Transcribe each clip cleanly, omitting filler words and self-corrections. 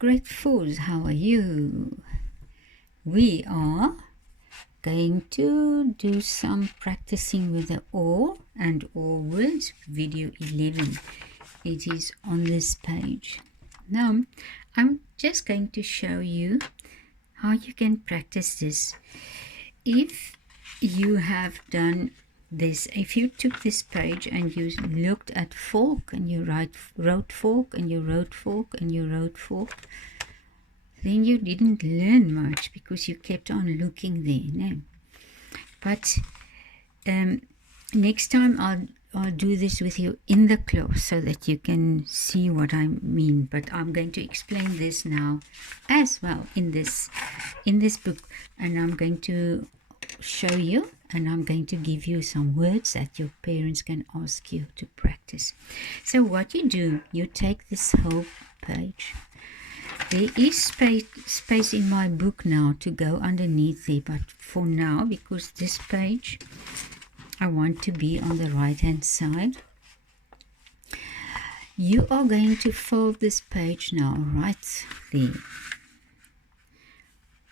Grade 4s, how are you? We are going to do some practicing with the all and all words, video 11. It is on this page. Now, I'm just going to show you how you can practice this. If you have done this, if you took this page and you looked at fork and you wrote fork and you wrote fork and you wrote fork, then you didn't learn much because you kept on looking there. No? But next time I'll do this with you in the class so that you can see what I mean. But I'm going to explain this now as well in this book, and I'm going to show you, and I'm going to give you some words that your parents can ask you to practice. So what you do, you take this whole page. There is space in my book now to go underneath there, but for now, because this page I want to be on the right hand side, you are going to fold this page now right there,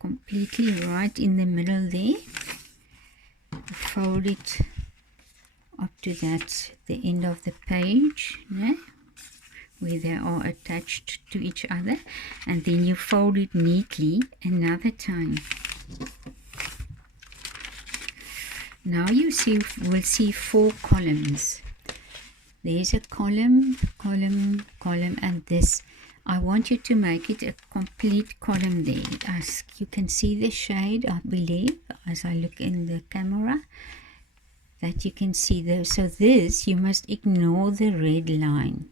completely right in the middle there. Fold it up to the end of the page, yeah, where they are attached to each other, and then you fold it neatly another time. Now you will see 4 columns. There's a column, and this. I want you to make it a complete column there. As you can see the shade, I believe, as I look in the camera, that you can see there. So this, you must ignore the red line.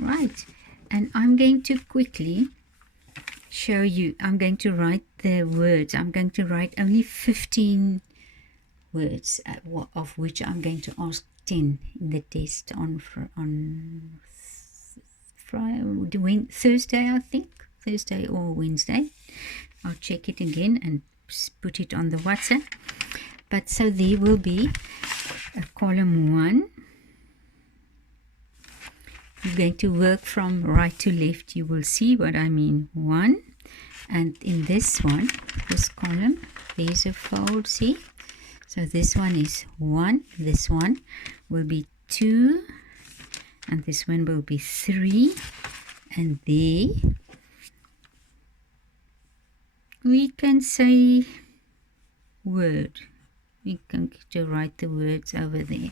Right, and I'm going to quickly show you. I'm going to write the words. I'm going to write only 15 words, of which I'm going to ask 10 in the test on Friday, Thursday, I think, Thursday or Wednesday. I'll check it again and put it on the WhatsApp. But so there will be a column 1. You're going to work from right to left. You will see what I mean. 1, and in this one, this column, there's a fold, see? So this one is 1, this one will be 2, and this one will be 3, and there we can say word. We can write the words over there.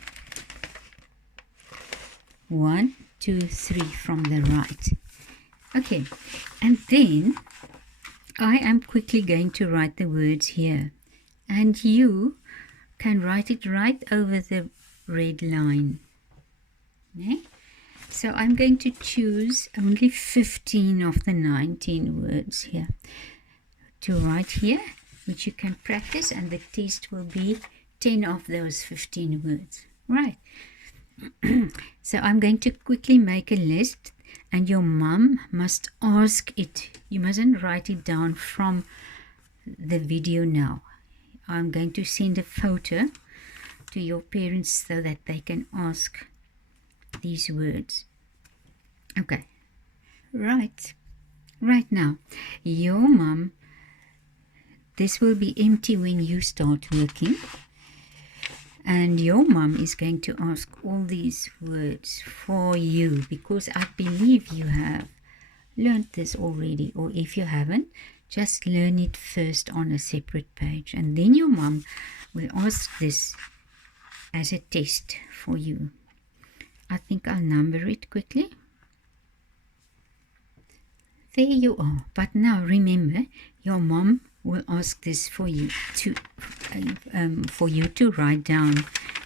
1, 2, 3 from the right. Okay, and then I am quickly going to write the words here, and you can write it right over the red line. Okay? So I'm going to choose only 15 of the 19 words here to write here, which you can practice, and the test will be 10 of those 15 words. Right. So I'm going to quickly make a list, and your mum must ask it. You mustn't write it down from the video now. I'm going to send a photo to your parents so that they can ask these words. Okay. Right now, your mum, this will be empty when you start working, and your mum is going to ask all these words for you, because I believe you have learned this already, or if you haven't, just learn it first on a separate page, and then your mum will ask this as a test for you. I think I'll number it quickly. There you are. But now remember, your mom will ask this for you to write down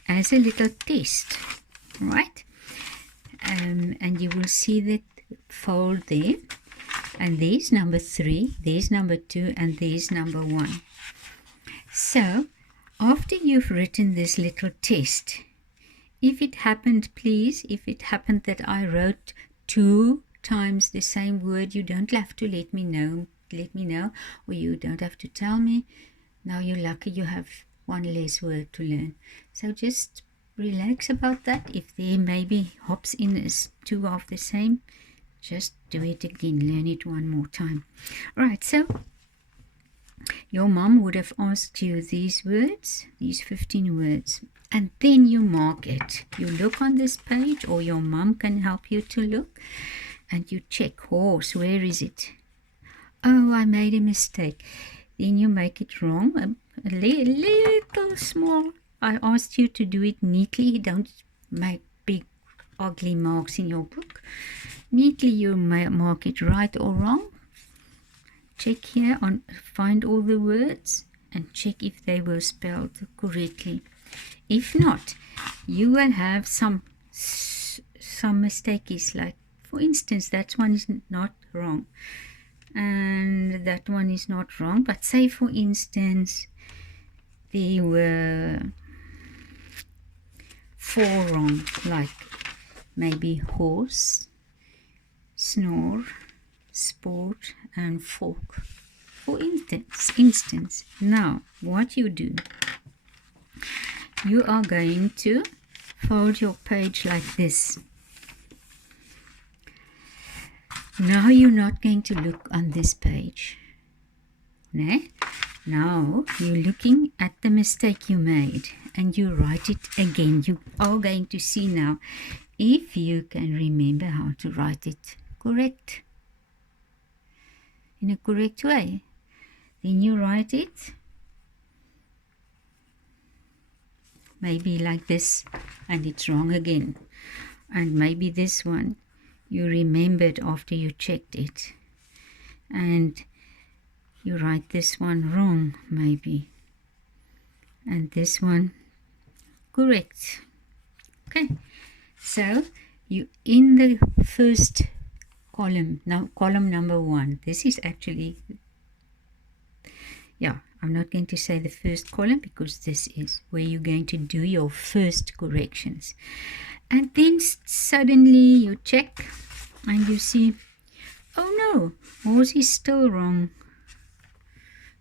as a little test, right? And you will see that fold there, and there's number 3, there's number 2, and there's number 1. So after you've written this little test, if it happened that I wrote 2 times the same word, you don't have to let me know, or you don't have to tell me. Now you're lucky you have 1 less word to learn. So just relax about that. If there maybe hops in as 2 of the same, Just do it again. Learn it one more time. Right, so your mom would have asked you these words, these 15 words, and then you mark it. You look on this page, or your mom can help you to look, and you check horse. Where is it? Oh, I made a mistake. Then you make it wrong, a little small. I asked you to do it neatly. Don't make big ugly marks in your book. Neatly you mark it right or wrong. Check here on, find all the words and check if they were spelled correctly. If not, you will have some mistakes, like for instance that one is not wrong and that one is not wrong, but say for instance there were 4 wrong, like maybe horse, snore, sport and fork, for instance. Now what you do, you are going to fold your page like this. Now you're not going to look on this page. No? Now you're looking at the mistake you made and you write it again. You are going to see now if you can remember how to write it correct, in a correct way. Then you write it maybe like this and it's wrong again. And maybe this one you remembered after you checked it and you write this one wrong maybe, and this one correct. Okay, so you in the first column, now column number 1. This is actually, yeah, I'm not going to say the first column because this is where you're going to do your first corrections. And then suddenly you check and you see, oh no, horse is still wrong.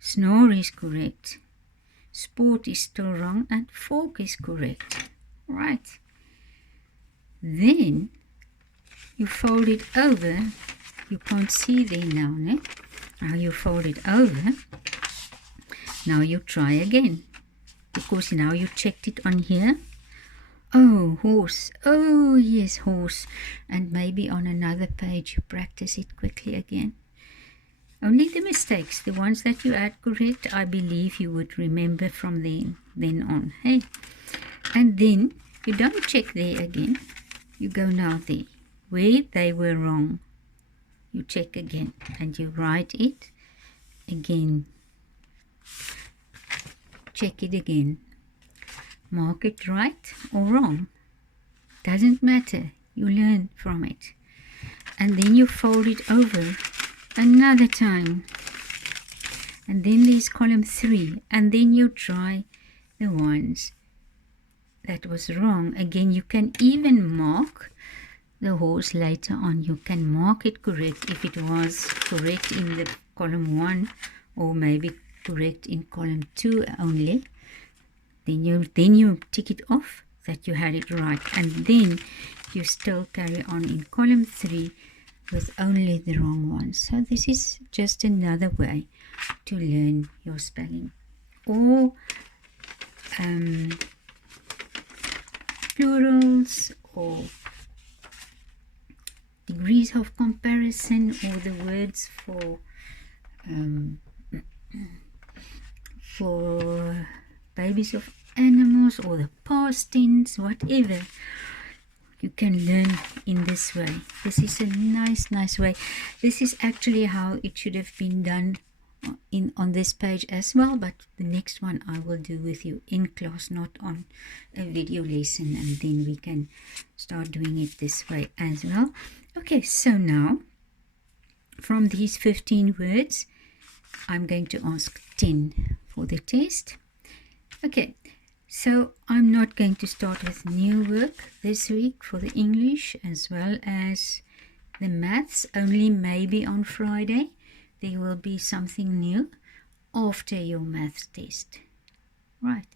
Snore is correct. Sport is still wrong and fork is correct. Right. Then you fold it over. You can't see there now, no? Now you fold it over. Now you try again, because now you checked it on here. Oh, horse. Oh, yes, horse. And maybe on another page you practice it quickly again. Only the mistakes, the ones that you had correct, I believe you would remember from then on. Hey, and then you don't check there again. You go now there where they were wrong. You check again and you write it again. Check it again. Mark it right or wrong. Doesn't matter. You learn from it. And then you fold it over another time. And then there's column 3. And then you try the ones that was wrong. Again, you can even mark the horse later on. You can mark it correct if it was correct in the column 1 or maybe correct in column 2 only. Then you tick it off that you had it right, and then you still carry on in column 3 with only the wrong ones. So this is just another way to learn your spelling. Or plurals, or degrees of comparison, or the words for babies of animals, or the past tense, whatever. You can learn in this way. This is a nice way. This is actually how it should have been done on this page as well, but the next one I will do with you in class, not on a video lesson, and then we can start doing it this way as well. Okay, so now from these 15 words I'm going to ask 10 for the test. Okay, so I'm not going to start with new work this week for the English as well as the maths. Only maybe on Friday there will be something new after your maths test. Right,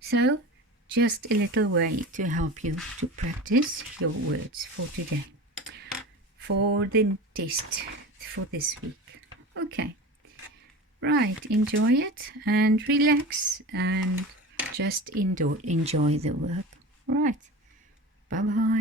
so just a little way to help you to practice your words for today. for the test for this week. Okay, right, enjoy it and relax and just enjoy the work. Right, bye-bye.